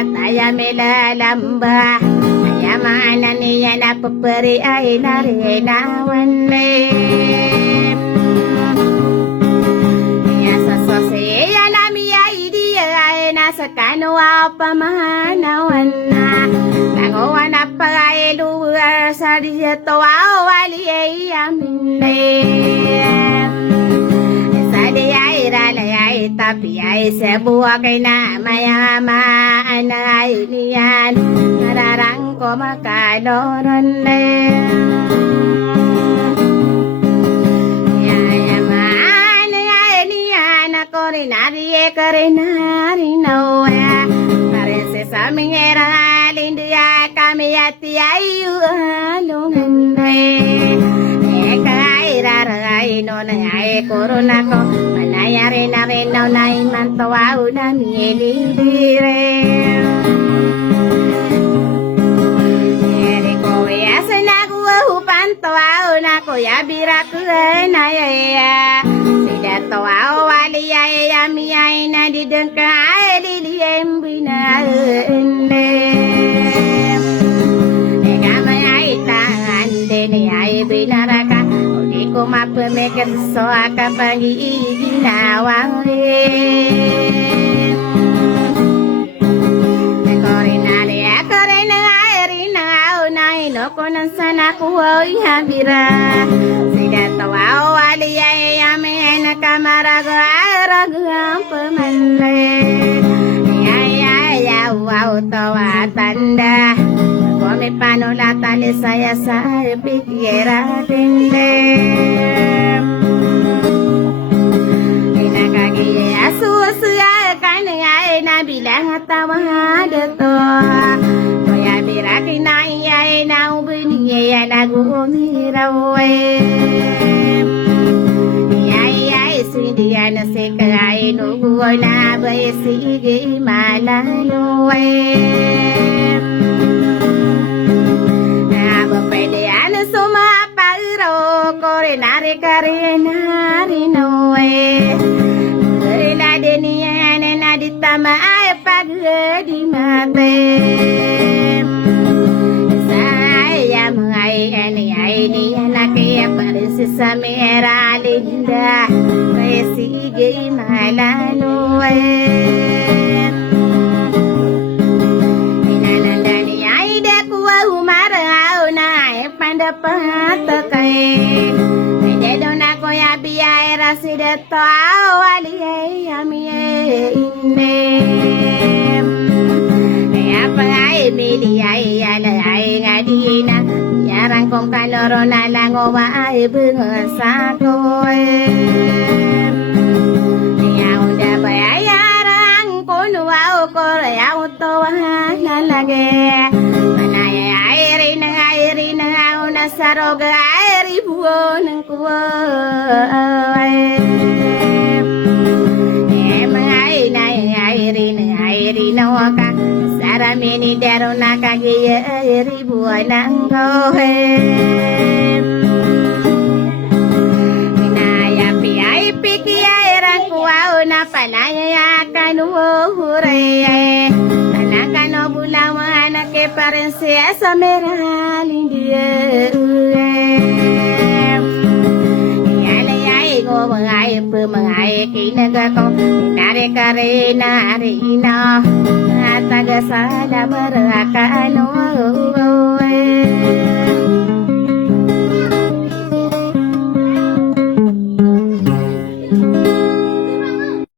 Kataya melalamba Ayamana niya na papari ay narinawan Iya sa sosiya na miya idiya ay nasa kanwa pamanawan na Nangawa na pagay lugar sa diya tawawali ay amin tapi ay sebuah kay na mayamaan ay niyan nararang ko makaloron yayaman ay niyan ako rin ariye ka rin narinawa parese sa mingira lindiya kami at yayu alungan Iraray no na ay corona ko manayari na rin na iman tawaw na mililire Eri ko yasa na kuwahupan tawaw na kuya birak na yaya Sida tawaw wali liya yami ay nadidengka ay liliyem binaende. Negamay ay tangan din ay binaraka. Uli ko mapamigil so akapang iginawang rin. Ako rin ang rin ang aunay no ko nang sana ko ay habira. Sida tawa wali ay yami na kamarago arago ang pamanay. Ay wow tawa tanda. Kami panulatan saya sa pikiran dinde. Inakagiya susuya kanay nabilang tawa dato. Kaya birakin na iyay na ubiniya nagumirawe. Iyay sindiya na si kaya nuguwa na bay sige malaluwe. Pwede ano sumaparo ko rin ari-kari-nari noe. Rila din yan na di tama ay pag-di mate. Saya mga ay niya na kaya parin si Samira Linda. Kaya sige malanoe. Pandapatake Pwede doon ako yabiyay rasideto awali yami inde. Kaya pa ay mili ay alay nga di na yarang kong kaloro na lang o ay bunga sa ko. Kaya unda ba yarang kuno ako kaya utohan na lagi. Saroga ay ribuo ng kuway. Mga ay rin na waka. Sarami ni dero na kagiya ay ribuo ng gohe. Pinayapi ay piki ay rangkuwao na panayayakan uhuray. Tanakano bulawan na ke parin siya sa meralin diya. Mga kinagako Nari-kari narina At taga-sada maraka ano